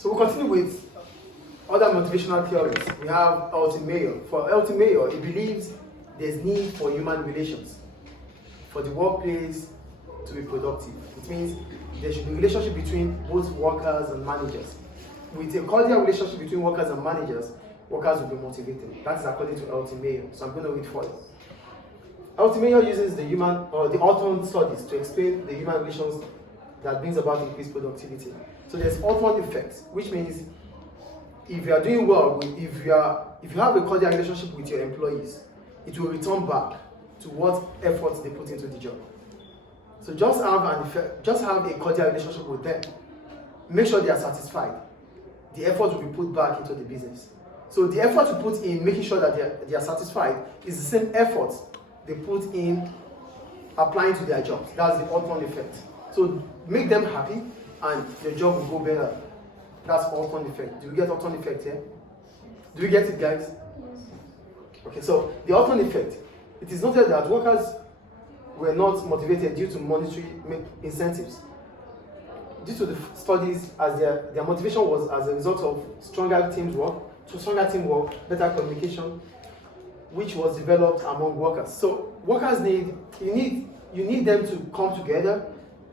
So we'll continue with other motivational theories. We have Elton Mayo. For Elton Mayo, he believes there's need for human relations for the workplace to be productive. It means there should be a relationship between both workers and managers. With a cordial relationship between workers and managers, workers will be motivated. That is according to Elton Mayo. So I'm going to read for you. Elton Mayo uses the Elton studies to explain the human relations that brings about increased productivity. So there's Elton effect, which means if you are doing well, if you have a cordial relationship with your employees, it will return back to what efforts they put into the job. So just have a cordial relationship with them. Make sure they are satisfied. The effort will be put back into the business. So the effort you put in making sure that they are satisfied is the same effort they put in applying to their jobs. That's the Elton effect. So make them happy and your job will go better. That's Elton effect. Do you get Elton effect here? Do you get it, guys? Okay, so the Elton effect. It is noted that workers were not motivated due to monetary incentives. Due to the studies, as their motivation was as a result of stronger teamwork, better communication, which was developed among workers. So workers you need them to come together.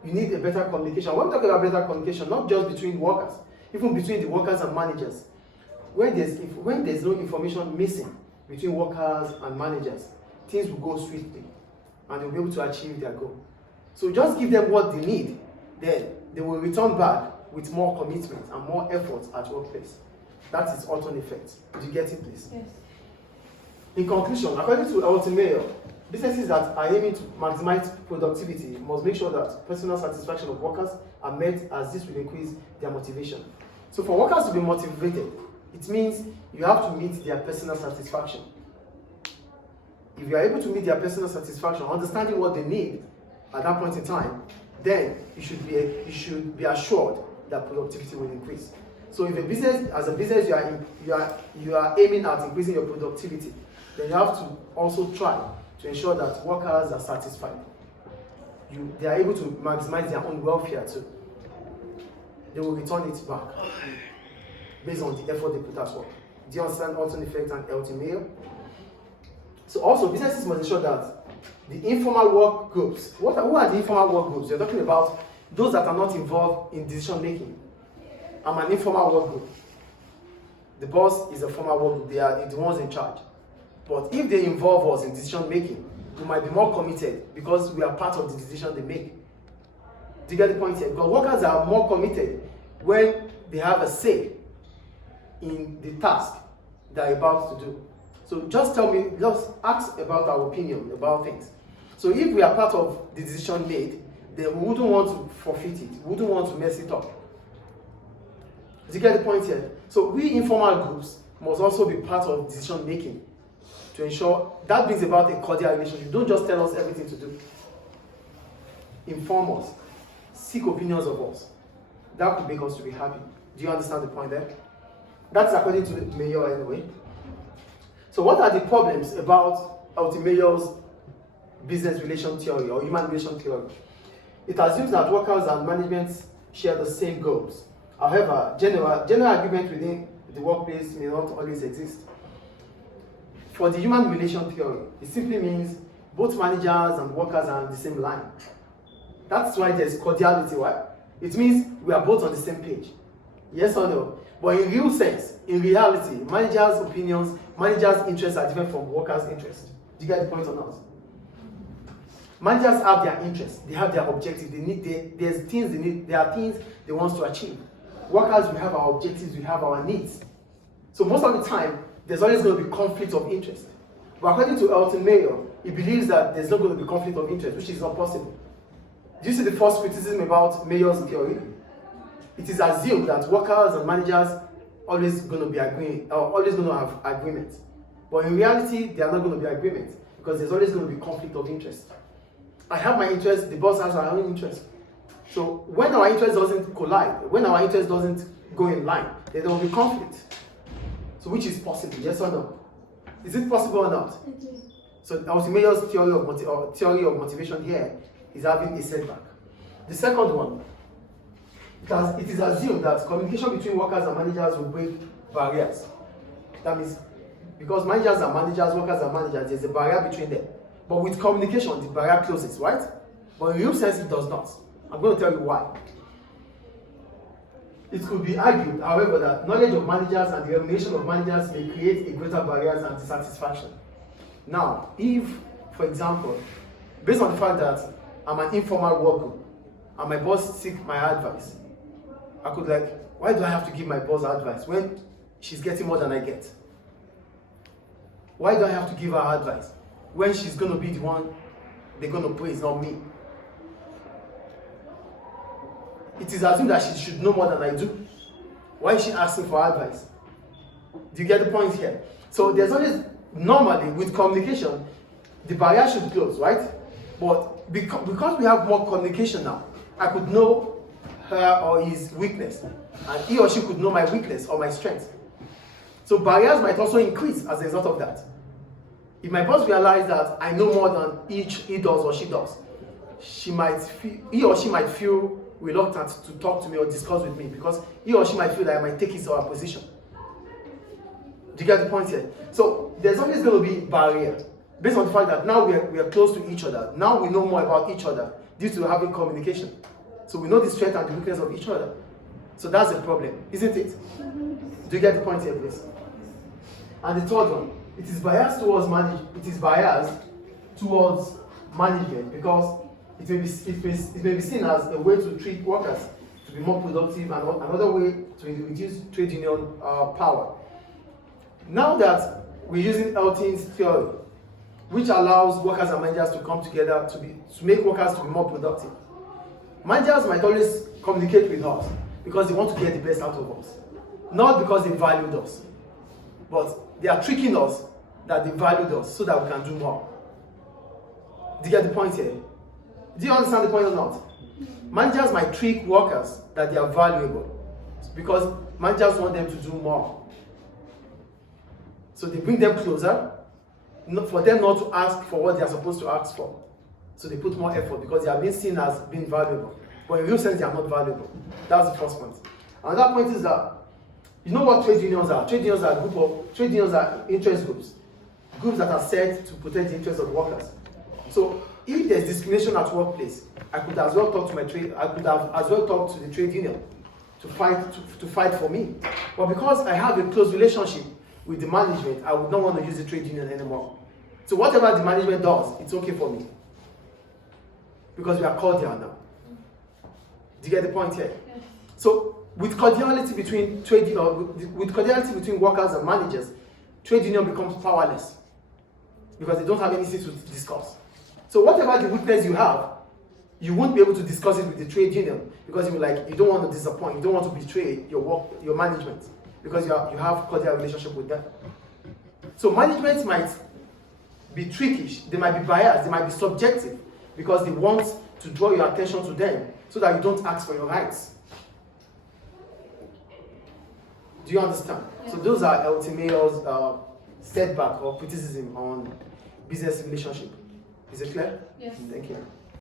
You need a better communication. When we talk about better communication, not just between workers, even between the workers and managers. When there's no information missing between workers and managers, things will go swiftly and they'll be able to achieve their goal. So just give them what they need, then they will return back with more commitment and more effort at workplace. That is Elton effect. Do you get it, please? Yes. In conclusion, according to Elton Mayo, businesses that are aiming to maximize productivity must make sure that personal satisfaction of workers are met, as this will increase their motivation. So for workers to be motivated, it means you have to meet their personal satisfaction. If you are able to meet their personal satisfaction, understanding what they need at that point in time, then you should be assured that productivity will increase. So if as a business you are aiming at increasing your productivity, then you have to also try to ensure that workers are satisfied. They are able to maximize their own welfare too. They will return it back based on the effort they put as work. Do you understand Elton effect and Elton Mayo? So also, businesses must ensure that the informal work groups, who are the informal work groups? You're talking about those that are not involved in decision making. I'm an informal work group. The boss is a formal work group. They are the ones in charge. But if they involve us in decision making, we might be more committed because we are part of the decision they make. Do you get the point here? Because workers are more committed when they have a say in the task they're about to do. So just ask about our opinion about things. So if we are part of the decision made, then we wouldn't want to forfeit it. We wouldn't want to mess it up. Do you get the point here? So we informal groups must also be part of decision making to ensure that brings about a cordial relationship. Don't just tell us everything to do. Inform us. Seek opinions of us. That could make us to be happy. Do you understand the point there? That's according to Mayo anyway. So what are the problems about Elton Mayo's business relation theory or human relation theory? It assumes that workers and management share the same goals. However, general agreement within the workplace may not always exist. For the human relation theory, it simply means both managers and workers are on the same line. That's why there's cordiality, right? It means we are both on the same page. Yes or no? But in real sense, in reality, managers' opinions, managers' interests are different from workers' interests. Do you get the point or not? Managers have their interests, they have their objectives, there are things they want to achieve. Workers, we have our objectives, we have our needs. So most of the time, there's always going to be conflict of interest. But according to Elton Mayo, he believes that there's not going to be conflict of interest, which is not possible. Do you see the first criticism about Mayo's theory? It is assumed that workers and managers are always going to be agreeing, or always going to have agreement. But in reality, there are not going to be agreement because there's always going to be conflict of interest. I have my interest, the boss has our own interest. So when our interest doesn't collide, when our interest doesn't go in line, then there will be conflict. So which is possible, yes or no? Is it possible or not? So Elton Mayo's theory of motivation here is having a setback. The second one, it is assumed that communication between workers and managers will break barriers. That means because managers are managers, workers are managers, there's a barrier between them. But with communication, the barrier closes, right? But in real sense, it does not. I'm going to tell you why. It could be argued, however, that knowledge of managers and the remuneration of managers may create a greater barriers and dissatisfaction. Now, if, for example, based on the fact that I'm an informal worker and my boss seeks my advice, I could why do I have to give my boss advice when she's getting more than I get? Why do I have to give her advice when she's going to be the one they're going to praise, not me? It is assumed that she should know more than I do. Why is she asking for advice? Do you get the point here? So there's always, normally with communication, the barrier should close, right? But because we have more communication now, I could know her or his weakness, and he or she could know my weakness or my strength. So barriers might also increase as a result of that. If my boss realizes that I know more than he does or she does, he or she might feel reluctant to talk to me or discuss with me because he or she might feel that I might take his or her position. Do you get the point here? So there's always going to be barrier based on the fact that now we are close to each other. Now we know more about each other due to having communication. So we know the strength and the weakness of each other. So that's the problem, isn't it? Do you get the point here, please? And the third one, it is biased towards management because it may be seen as a way to treat workers to be more productive and another way to reduce trade union power. Now that we're using Elton's theory, which allows workers and managers to come together to make workers to be more productive, managers might always communicate with us because they want to get the best out of us, not because they valued us, but they are tricking us that they valued us so that we can do more. Do you get the point here? Do you understand the point or not? Managers might trick workers that they are valuable because managers want them to do more. So they bring them closer for them not to ask for what they are supposed to ask for. So they put more effort because they are being seen as being valuable. But in real sense, they are not valuable. That's the first point. Another point is that, you know what trade unions are? Trade unions are interest groups. Groups that are set to protect the interests of workers. So if there's discrimination at workplace, I could as well talk to the trade union to fight for me. But because I have a close relationship with the management, I would not want to use the trade union anymore. So whatever the management does, it's okay for me. Because we are cordial now. Do you get the point here? Yes. So with cordiality between workers and managers, trade union becomes powerless because they don't have anything to discuss. So whatever the weakness you have, you won't be able to discuss it with the trade union because you don't want to disappoint, you don't want to betray your management because you have cordial relationship with them. So management might be trickish, they might be biased, they might be subjective because they want to draw your attention to them so that you don't ask for your rights. Do you understand? Yeah. So those are Elton Mayo's setback or criticism on business relationship. Is it clear? Yes. Thank you.